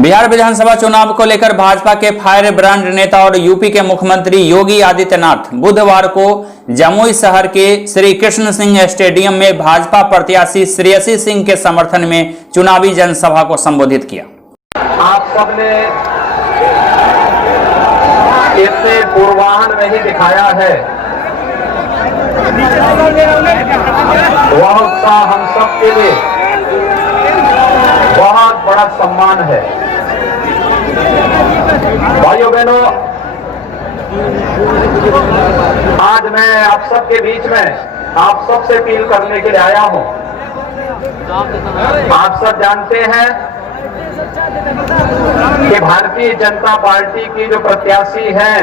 बिहार विधानसभा चुनाव को लेकर भाजपा के फायर ब्रांड नेता और यूपी के मुख्यमंत्री योगी आदित्यनाथ बुधवार को जमुई शहर के श्री कृष्ण सिंह स्टेडियम में भाजपा प्रत्याशी श्रेयसी सिंह के समर्थन में चुनावी जनसभा को संबोधित किया। आप सबने इससे पूर्वाहन में ही दिखाया है, वह उत्साह हम सबके लिए बहुत बड़ा सम्मान है। भाइयों बहनों, आज मैं आप सबके बीच में आप सबसे अपील करने के लिए आया हूं। आप सब जानते हैं कि भारतीय जनता पार्टी की जो प्रत्याशी हैं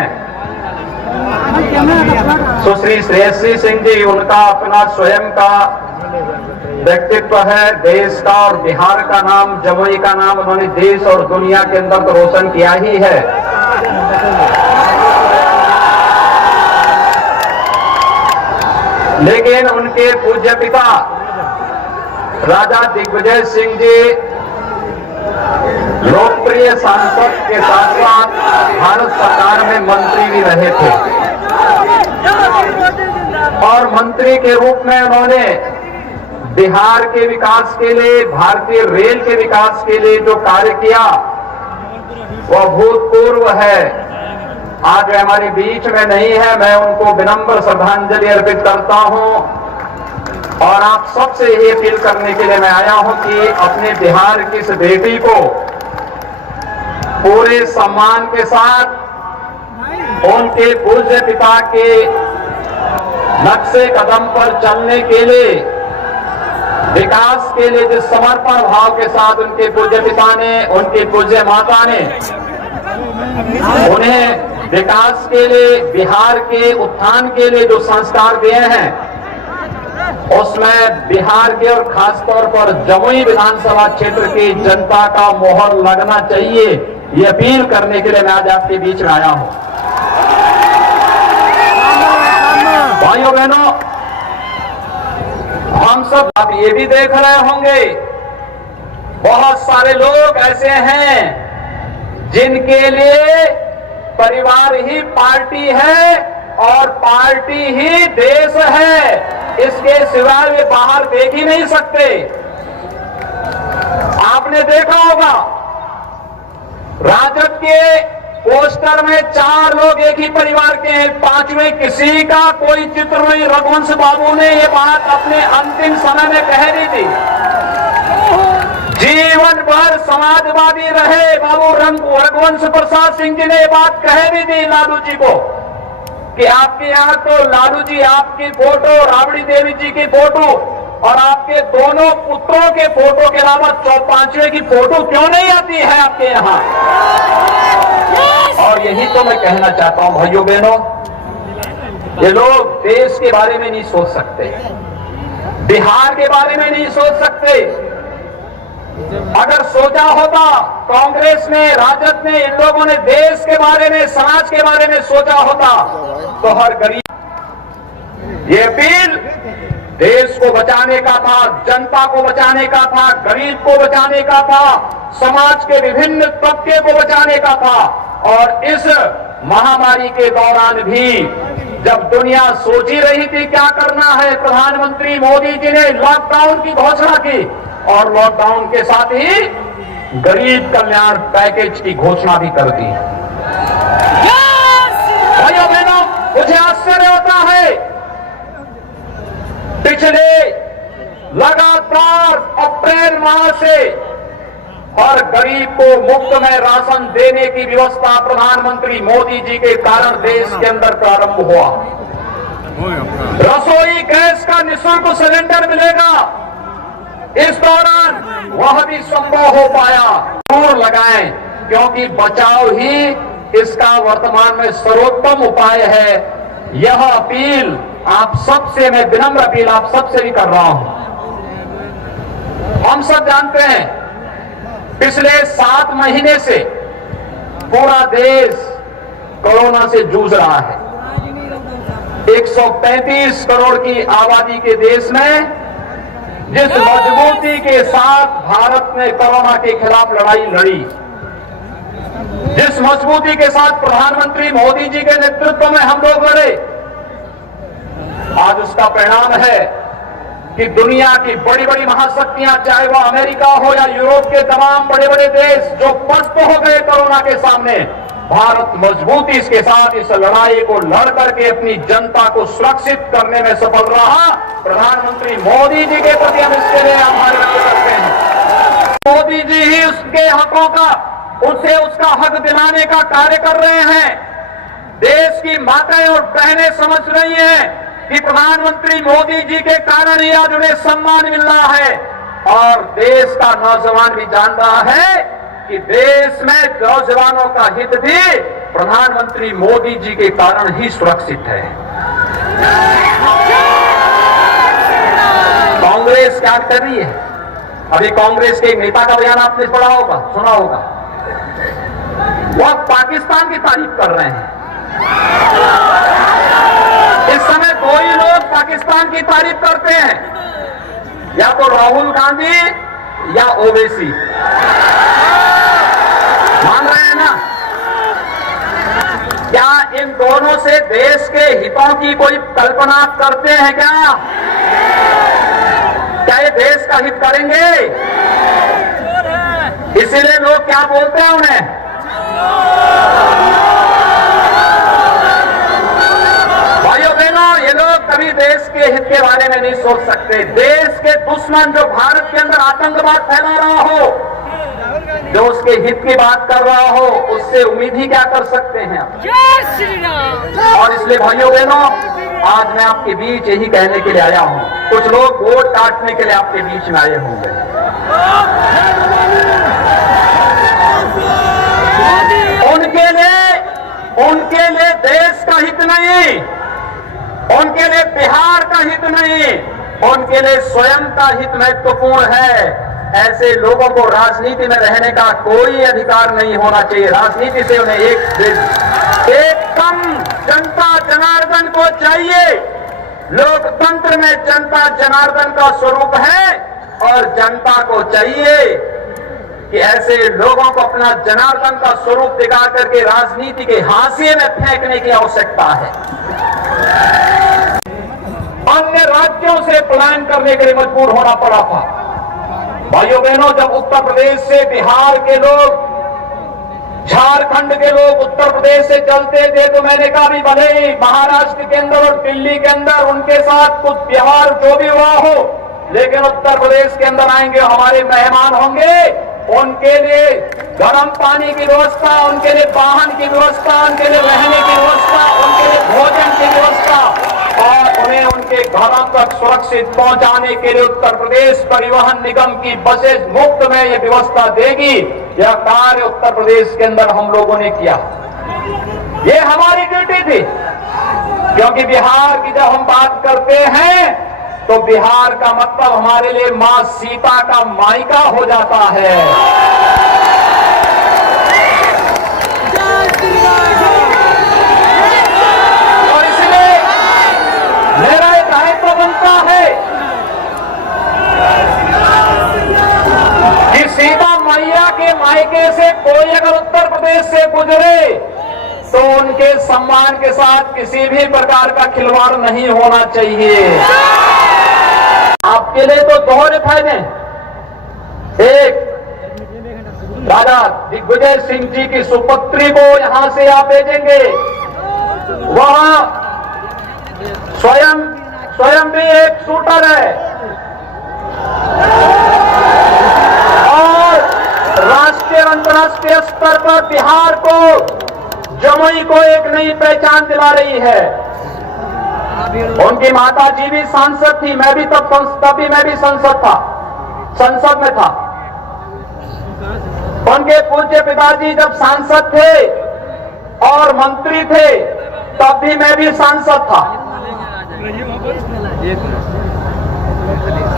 सुश्री श्रेयसी सिंह जी, उनका अपना स्वयं का व्यक्तित्व है। देश का और बिहार का नाम, जमुई का नाम उन्होंने देश और दुनिया के अंदर तो रोशन किया ही है। लेकिन उनके पूज्य पिता राजा दिग्विजय सिंह जी लोकप्रिय सांसद के साथ साथ भारत सरकार में मंत्री भी रहे थे और मंत्री के रूप में उन्होंने बिहार के विकास के लिए, भारतीय रेल के विकास के लिए जो कार्य किया वह भूतपूर्व है। आज वे हमारे बीच में नहीं है, मैं उनको विनम्र श्रद्धांजलि अर्पित करता हूं और आप सबसे ये अपील करने के लिए मैं आया हूं कि अपने बिहार की इस बेटी को पूरे सम्मान के साथ उनके पूज्य पिता के नक्शे कदम पर चलने के लिए, विकास के लिए जिस समर्पण भाव के साथ उनके पूज्य पिता ने, उनकी पूज्य माता ने उन्हें विकास के लिए, बिहार के उत्थान के लिए जो संस्कार दिए हैं, उसमें बिहार के और खासतौर पर जमुई विधानसभा क्षेत्र की जनता का मोहर लगना चाहिए। ये अपील करने के लिए मैं आज आपके बीच में आया हूं। भाइयों बहनों, हम सब आप ये भी देख रहे होंगे बहुत सारे लोग ऐसे हैं जिनके लिए परिवार ही पार्टी है और पार्टी ही देश है, इसके सिवाय वे बाहर देख ही नहीं सकते। आपने देखा होगा राजद के पोस्टर में 4 लोग एक ही परिवार के हैं, 5वें किसी का कोई चित्र नहीं। रघुवंश बाबू ने ये बात अपने अंतिम समय में कह दी थी, जीवन भर समाजवादी रहे बाबू रघुवंश प्रसाद सिंह जी ने ये बात कह दी थी लालू जी को कि आपके यहाँ तो लालू जी आपकी फोटो, राबड़ी देवी जी की फोटो और आपके दोनों पुत्रों के फोटो के अलावा 5वें की फोटो क्यों नहीं आती है आपके यहाँ। और यही तो मैं कहना चाहता हूं भाइयों बहनों, ये लोग देश के बारे में नहीं सोच सकते, बिहार के बारे में नहीं सोच सकते। अगर सोचा होता कांग्रेस ने, राजद ने, इन लोगों ने देश के बारे में, समाज के बारे में सोचा होता तो हर गरीब, ये अपील देश को बचाने का था, जनता को बचाने का था, गरीब को बचाने का था, समाज के विभिन्न तबके को बचाने का था। और इस महामारी के दौरान भी जब दुनिया सोच ही रही थी क्या करना है, प्रधानमंत्री मोदी जी ने लॉकडाउन की घोषणा की और लॉकडाउन के साथ ही गरीब कल्याण पैकेज की घोषणा भी कर दी। भाइयों बहनों, मुझे आश्चर्य होता है पिछले लगातार अप्रैल माह से और गरीब को मुफ्त में राशन देने की व्यवस्था प्रधानमंत्री मोदी जी के कारण देश के अंदर प्रारंभ हुआ। रसोई गैस का निःशुल्क सिलेंडर मिलेगा, इस दौरान वह भी संभव हो पाया। जरूर लगाएं, क्योंकि बचाव ही इसका वर्तमान में सर्वोत्तम उपाय है। यह अपील आप सबसे, मैं विनम्र अपील आप सबसे भी कर रहा हूं। हम सब जानते हैं पिछले 7 महीने से पूरा देश कोरोना से जूझ रहा है। 135 करोड़ की आबादी के देश में जिस मजबूती के साथ भारत ने कोरोना के खिलाफ लड़ाई लड़ी, जिस मजबूती के साथ प्रधानमंत्री मोदी जी के नेतृत्व में हम लोग लड़े, आज उसका परिणाम है कि दुनिया की बड़ी बड़ी महाशक्तियां, चाहे वो अमेरिका हो या यूरोप के तमाम बड़े बड़े देश, जो पस्त हो गए कोरोना के सामने, भारत मजबूती के साथ इस लड़ाई को लड़ करके अपनी जनता को सुरक्षित करने में सफल रहा। प्रधानमंत्री मोदी जी के प्रति हम इसके लिए आभार व्यक्त करते हैं। मोदी जी ही उसके हकों का, उसे उसका हक दिलाने का कार्य कर रहे हैं। देश की माताएं और बहनें समझ रही हैं कि प्रधानमंत्री मोदी जी के कारण ही आज उन्हें सम्मान मिल रहा है, और देश का नौजवान भी जान रहा है कि देश में नौजवानों का हित भी प्रधानमंत्री मोदी जी के कारण ही सुरक्षित है। कांग्रेस क्या कर रही है? अभी कांग्रेस के एक नेता का बयान आपने पढ़ा होगा, सुना होगा। वह पाकिस्तान की तारीफ कर रहे हैं। इस समय दो ही लोग पाकिस्तान की तारीफ करते हैं, या तो राहुल गांधी या ओवैसी। मान रहे हैं ना? क्या इन दोनों से देश के हितों की कोई कल्पना करते हैं क्या? क्या ये देश का हित करेंगे? इसीलिए लोग क्या बोलते हैं उन्हें? भाइयों बहनों, ये लोग कभी देश के हित के बारे में नहीं सोच सकते। देश के दुश्मन जो भारत के अंदर आतंकवाद फैला रहा हो, जो उसके हित की बात कर रहा हो, उससे उम्मीद ही क्या कर सकते हैं आप? जय श्री राम। और इसलिए भाइयों बहनों, आज मैं आपके बीच यही कहने के लिए आया हूं। कुछ लोग वोट काटने के लिए आपके बीच में आए होंगे। उनके लिए देश का हित नहीं, उनके लिए बिहार का हित नहीं, उनके लिए स्वयं का हित महत्वपूर्ण है। ऐसे लोगों को राजनीति में रहने का कोई अधिकार नहीं होना चाहिए। राजनीति से उन्हें एकदम जनता जनार्दन को चाहिए। लोकतंत्र में जनता जनार्दन का स्वरूप है, और जनता को चाहिए कि ऐसे लोगों को अपना जनार्दन का स्वरूप दिखा करके राजनीति के हाशिए में फेंकने की आवश्यकता है। अन्य राज्यों से पलायन करने के लिए मजबूर होना पड़ा था। भाइयों बहनों, जब उत्तर प्रदेश से बिहार के लोग, झारखंड के लोग उत्तर प्रदेश से चलते थे, तो मैंने कहा भी भले ही महाराष्ट्र के अंदर और दिल्ली के अंदर उनके साथ कुछ व्यवहार जो भी हुआ हो, लेकिन उत्तर प्रदेश के अंदर आएंगे, हमारे मेहमान होंगे, उनके लिए गर्म पानी की व्यवस्था, उनके लिए वाहन की व्यवस्था, उनके लिए रहने की व्यवस्था, उनके लिए भोजन की व्यवस्था, और उन्हें उनके घरों तक सुरक्षित पहुंचाने के लिए उत्तर प्रदेश परिवहन निगम की बसेस मुफ्त में ये व्यवस्था देगी। यह कार्य उत्तर प्रदेश के अंदर हम लोगों ने किया। ये हमारी ड्यूटी थी, क्योंकि बिहार की जब हम बात करते हैं तो बिहार का मतलब हमारे लिए मां सीता का मायका हो जाता है। और इसलिए मेरा एक दायित्व बनता है कि सीता मैया के मायके से कोई अगर उत्तर प्रदेश से गुजरे तो उनके सम्मान के साथ किसी भी प्रकार का खिलवाड़ नहीं होना चाहिए। आपके लिए तो दोहरे फायदे। एक, राजा दिग्विजय सिंह जी की सुपुत्री को यहां से आप भेजेंगे, वह स्वयं भी एक शूटर है, और राष्ट्रीय अंतर्राष्ट्रीय स्तर पर बिहार को, जमुई को एक नई पहचान दिला रही है। उनकी माता जी भी सांसद थी, मैं भी तभी मैं भी संसद में था। उनके पूज्य पिताजी जब सांसद थे और मंत्री थे, तब भी मैं भी सांसद था।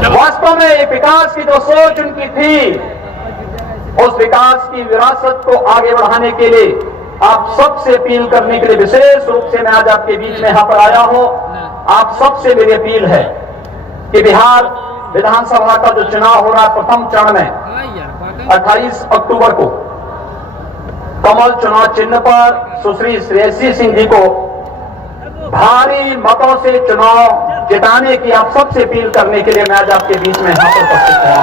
वास्तव में विकास की जो सोच उनकी थी, उस विकास की विरासत को आगे बढ़ाने के लिए आप सबसे अपील करने के लिए विशेष रूप से मैं आज आपके बीच में यहां पर आया हूं। आप सबसे मेरी अपील है कि बिहार विधानसभा का जो चुनाव हो रहा है प्रथम चरण में 28 अक्टूबर को, कमल चुनाव चिन्ह पर सुश्री श्रेयसी सिंह जी को भारी मतों से चुनाव जिताने की आप सबसे अपील करने के लिए मैं आज आपके बीच में यहाँ पर उपस्थित हुआ।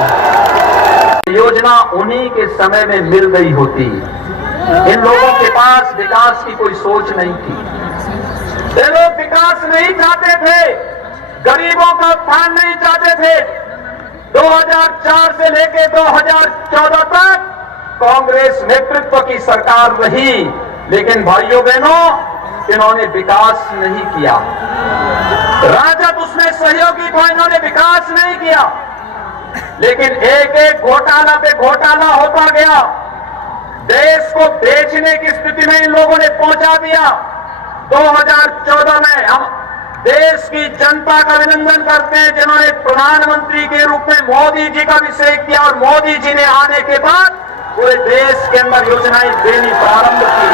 योजना उन्हीं के समय में मिल गई होती, इन लोगों के पास विकास की कोई सोच नहीं थी। ये लोग विकास नहीं चाहते थे, गरीबों का उत्थान नहीं चाहते थे। 2004 से लेकर 2014 तक कांग्रेस नेतृत्व की सरकार रही, लेकिन भाइयों बहनों इन्होंने विकास नहीं किया। राजद उसमें सहयोगी था, इन्होंने विकास नहीं किया। लेकिन एक एक घोटाला पे घोटाला होता गया, देश को बेचने की स्थिति में इन लोगों ने पहुंचा दिया। 2014 में हम देश की जनता का अभिनंदन करते हैं जिन्होंने प्रधानमंत्री के रूप में मोदी जी का अभिषेक किया, और मोदी जी ने आने के बाद पूरे देश के अंदर योजनाएं देनी प्रारंभ की,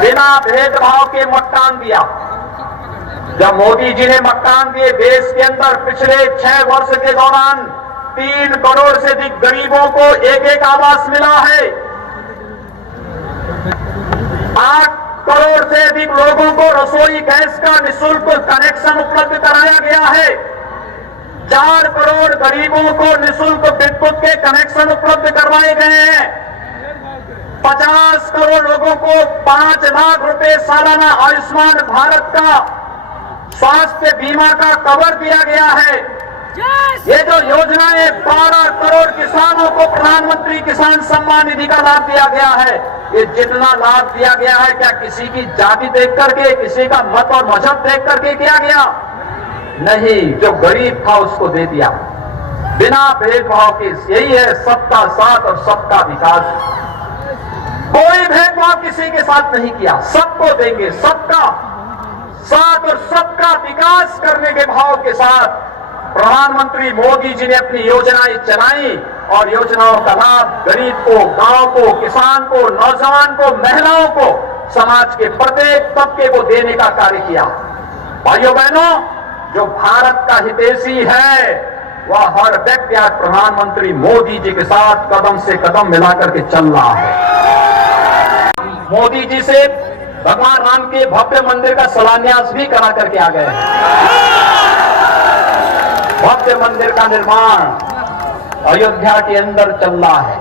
बिना भेदभाव के मतदान दिया। जब मोदी जी ने मतदान दिए, देश के अंदर पिछले 6 वर्ष के दौरान 3 करोड़ से अधिक गरीबों को एक आवास मिला है। 8 करोड़ से अधिक लोगों को रसोई गैस का निःशुल्क कनेक्शन उपलब्ध कराया गया है। 4 करोड़ गरीबों को निःशुल्क विद्युत के कनेक्शन उपलब्ध करवाए गए हैं। 50 करोड़ लोगों को 5 लाख रुपए सालाना आयुष्मान भारत का स्वास्थ्य बीमा का कवर दिया गया है। ये जो योजनाएं 12 करोड़ किसानों को प्रधानमंत्री किसान सम्मान निधि का लाभ दिया गया है। ये जितना लाभ दिया गया है, क्या किसी की जाति देख करके, किसी का मत और मजहब देख करके किया गया? नहीं, जो गरीब था उसको दे दिया बिना भेदभाव के। यही है सबका साथ और सबका विकास। कोई भेदभाव किसी के साथ नहीं किया, सबको देंगे, सबका साथ और सबका विकास करने के भाव के साथ प्रधानमंत्री मोदी जी ने अपनी योजनाएं चलाई, और योजनाओं का लाभ गरीब को, गांव को, किसान को, नौजवान को, महिलाओं को, समाज के प्रत्येक तबके को देने का कार्य किया। भाइयों बहनों, जो भारत का हितैषी है वह हर व्यक्ति आज प्रधानमंत्री मोदी जी के साथ कदम से कदम मिलाकर के चल रहा है। मोदी जी से भगवान राम के भव्य मंदिर का शिलान्यास भी करा करके आ गए हैं। भव्य मंदिर का निर्माण अयोध्या के अंदर चल रहा है।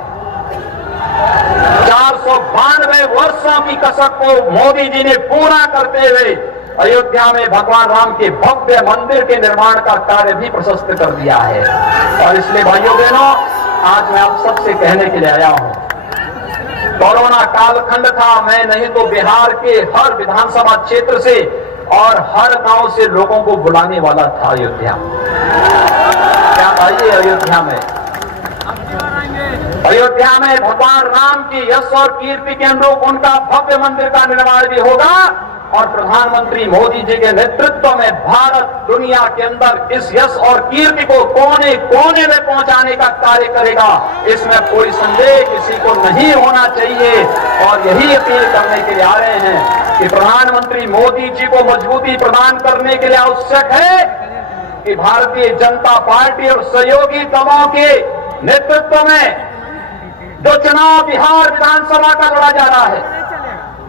492 वर्षों की कसक को मोदी जी ने पूरा करते हुए अयोध्या में भगवान राम के भव्य मंदिर के निर्माण का कार्य भी प्रशस्त कर दिया है। और इसलिए भाइयों बहनों, आज मैं आप सबसे कहने के लिए आया हूं, कोरोना कालखंड था, मैं नहीं तो बिहार के हर विधानसभा क्षेत्र से और हर गांव से लोगों को बुलाने वाला था अयोध्या। क्या आइए अयोध्या में, अयोध्या में भगवान राम की यश और कीर्ति के अनुरूप उनका भव्य मंदिर का निर्माण भी होगा, और प्रधानमंत्री मोदी जी के नेतृत्व में भारत दुनिया के अंदर इस यश और कीर्ति को कोने कोने में पहुंचाने का कार्य करेगा। इसमें कोई संदेह किसी को नहीं होना चाहिए। और यही अपील करने के लिए आ रहे हैं कि प्रधानमंत्री मोदी जी को मजबूती प्रदान करने के लिए आवश्यक है कि भारतीय जनता पार्टी और सहयोगी दलों के नेतृत्व में जो चुनाव बिहार विधानसभा का लड़ा जा रहा है,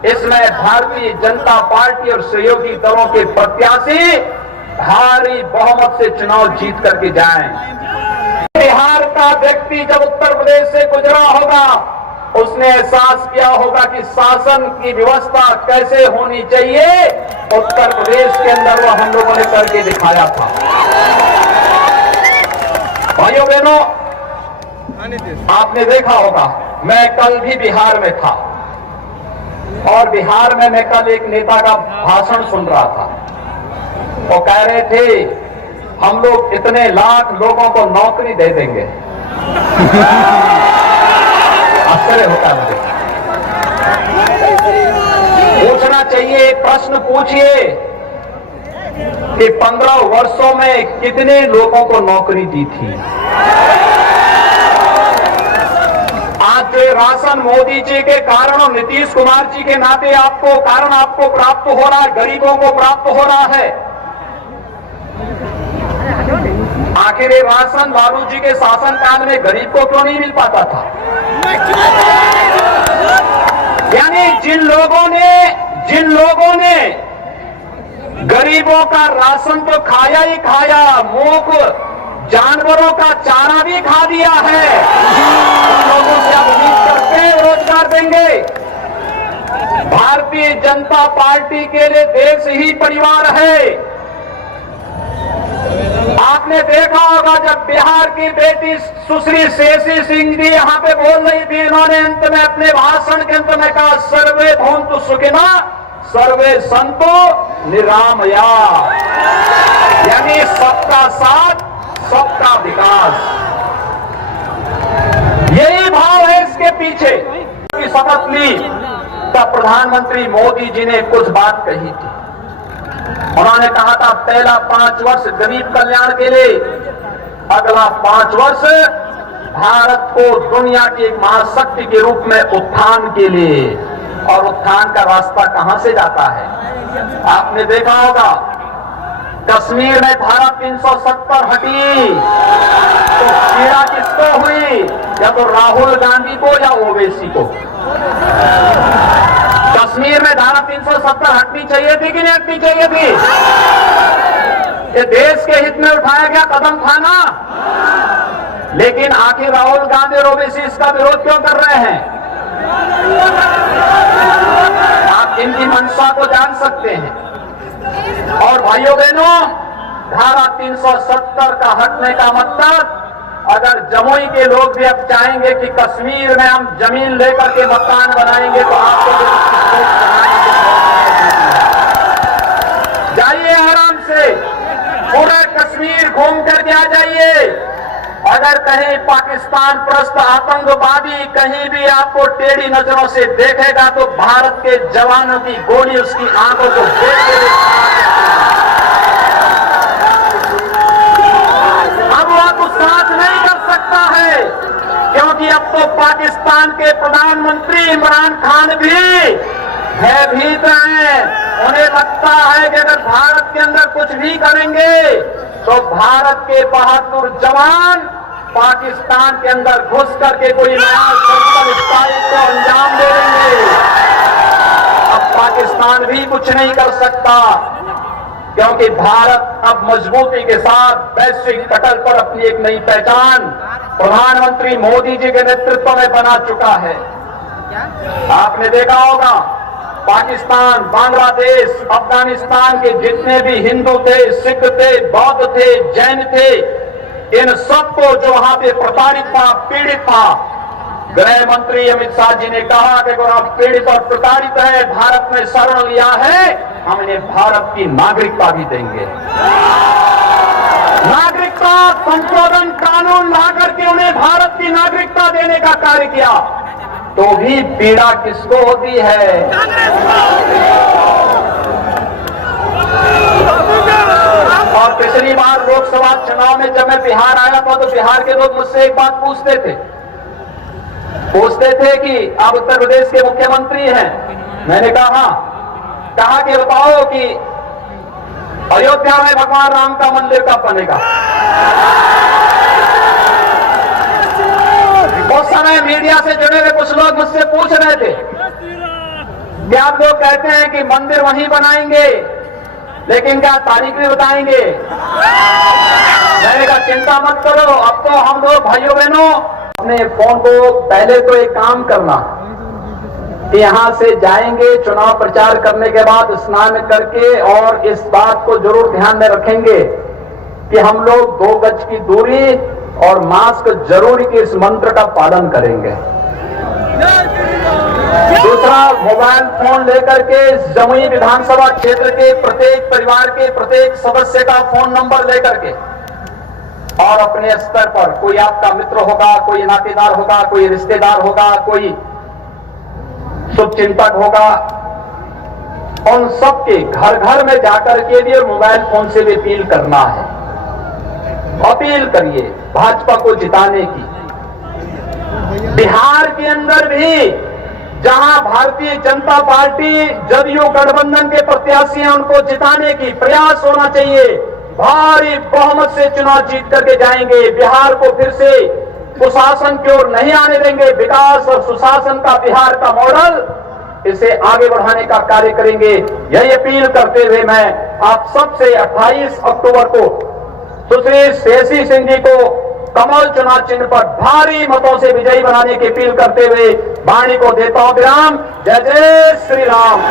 इसमें भारतीय जनता पार्टी और सहयोगी दलों के प्रत्याशी भारी बहुमत से चुनाव जीत करके जाएं। बिहार का व्यक्ति जब उत्तर प्रदेश से गुजरा होगा, उसने एहसास किया होगा कि शासन की व्यवस्था कैसे होनी चाहिए। उत्तर प्रदेश के अंदर वो हम लोगों ने करके दिखाया था। भाइयों बहनों, आपने देखा होगा, मैं कल भी बिहार में था, और बिहार में मैं कल एक नेता का भाषण सुन रहा था। वो कह रहे थे हम लोग इतने लाख लोगों को नौकरी दे देंगे। आश्चर्य होता है मुझे। पूछना चाहिए, एक प्रश्न पूछिए कि 15 वर्षों में कितने लोगों को नौकरी दी थी। आज जो राशन मोदी जी के कारण और नीतीश कुमार जी के नाते आपको प्राप्त हो रहा है, गरीबों को प्राप्त हो रहा है। आखिर ये राशन लालू जी के शासनकाल में गरीब को क्यों नहीं मिल पाता था? जिन लोगों ने गरीबों का राशन तो खाया ही खाया, मूक जानवरों का चारा भी खा दिया है, उन लोगों से आप उम्मीद करते हैं रोजगार देंगे? भारतीय जनता पार्टी के लिए देश ही परिवार है। आपने देखा होगा जब बिहार की बेटी सुश्री शेषी सिंह जी यहां पे बोल रही थी, इन्होंने अंत में अपने भाषण के अंत में कहा, सर्वे भवन्तु सुखिनः सर्वे सन्तु निरामया, यानी सबका साथ सबका विकास। यही भाव है इसके पीछे। की शपथ ली तब प्रधानमंत्री मोदी जी ने कुछ बात कही थी। उन्होंने कहा था पहला 5 वर्ष गरीब कल्याण के लिए, अगला 5 वर्ष भारत को दुनिया की एक महाशक्ति के रूप में उत्थान के लिए। और उत्थान का रास्ता कहां से जाता है? आपने देखा होगा कश्मीर में धारा 370 हटी तो पीड़ा किसको हुई? या तो राहुल गांधी को या ओवैसी को। कश्मीर में धारा 370 हटनी चाहिए थी कि नहीं हटनी चाहिए थी? ये देश के हित में उठाया गया कदम था ना। लेकिन आखिर राहुल गांधी और ओवैसी इसका विरोध क्यों कर रहे हैं? आप इनकी मंशा को जान सकते हैं। और भाइयों बहनों, धारा 370 का हटने का मतलब, अगर जमुई के लोग भी अब चाहेंगे कि कश्मीर में हम जमीन लेकर के मकान बनाएंगे तो आपको जाइए आराम से पूरा कश्मीर घूम करके आ जाइए। अगर कहीं पाकिस्तान प्रस्त आतंकवादी कहीं भी आपको टेढ़ी नजरों से देखेगा तो भारत के जवानों की गोली उसकी आंखों को देख के अब वो आपको साथ नहीं कर सकता है, क्योंकि अब तो पाकिस्तान के प्रधानमंत्री इमरान खान भी भयभीत हैं। उन्हें लगता है कि अगर भारत के अंदर कुछ भी करेंगे तो भारत के बहादुर जवान पाकिस्तान के अंदर घुस करके कोई नया सर्जिकल स्ट्राइक को अंजाम दे देंगे। अब पाकिस्तान भी कुछ नहीं कर सकता, क्योंकि भारत अब मजबूती के साथ वैश्विक पटल पर अपनी एक नई पहचान प्रधानमंत्री मोदी जी के नेतृत्व में बना चुका है। आपने देखा होगा पाकिस्तान, बांग्लादेश, अफगानिस्तान के जितने भी हिंदू थे, सिख थे, बौद्ध थे, जैन थे, इन सबको जो वहां पे प्रताड़ित था, पीड़ित था, गृह मंत्री अमित शाह जी ने कहा कि अगर आप पीड़ित और प्रताड़ित है, भारत में शरण लिया है, हम इन्हें भारत की नागरिकता भी देंगे। नागरिकता संशोधन कानून ला करके उन्हें भारत की नागरिकता देने का कार्य किया। तो भी पीड़ा किसको होती है? और पिछली बार लोकसभा चुनाव में जब मैं बिहार आया था तो बिहार के लोग मुझसे एक बात पूछते थे कि आप उत्तर प्रदेश के मुख्यमंत्री हैं। मैंने कहा कि बताओ कि अयोध्या में भगवान राम का मंदिर कब बनेगा? उस समय मीडिया से जुड़े हुए कुछ लोग मुझसे पूछ रहे थे कि आप लोग कहते हैं कि मंदिर वहीं बनाएंगे, लेकिन क्या तारीख भी बताएंगे? मैंने कहा चिंता मत करो, अब तो हम लोग भाइयों बहनों अपने फोन को पहले तो एक काम करना कि यहां से जाएंगे चुनाव प्रचार करने के बाद स्नान करके, और इस बात को जरूर ध्यान में रखेंगे कि हम लोग 2 गज की दूरी और मास्क जरूरी के इस मंत्र का पालन करेंगे। दूसरा, मोबाइल फोन लेकर के जमुई विधानसभा क्षेत्र के प्रत्येक परिवार के प्रत्येक सदस्य का फोन नंबर लेकर के, और अपने स्तर पर कोई आपका मित्र होगा, कोई नातेदार होगा, कोई रिश्तेदार होगा, कोई शुभचिंतक होगा, उन सबके घर घर में जाकर के भी मोबाइल फोन से भी अपील करना है। अपील करिए भाजपा को जिताने की। बिहार के अंदर भी जहां भारतीय जनता पार्टी जदयू गठबंधन के प्रत्याशी हैं, उनको जिताने की प्रयास होना चाहिए। भारी बहुमत से चुनाव जीत करके जाएंगे। बिहार को फिर से कुशासन की ओर नहीं आने देंगे। विकास और सुशासन का बिहार का मॉडल इसे आगे बढ़ाने का कार्य करेंगे। यही अपील करते हुए मैं आप सबसे 28 अक्टूबर को सुश्री श्रेयसी सिंह जी को कमल चुनाव चिन्ह पर भारी मतों से विजयी बनाने की अपील करते हुए वाणी को देता हूं विराम। जय जय श्री राम।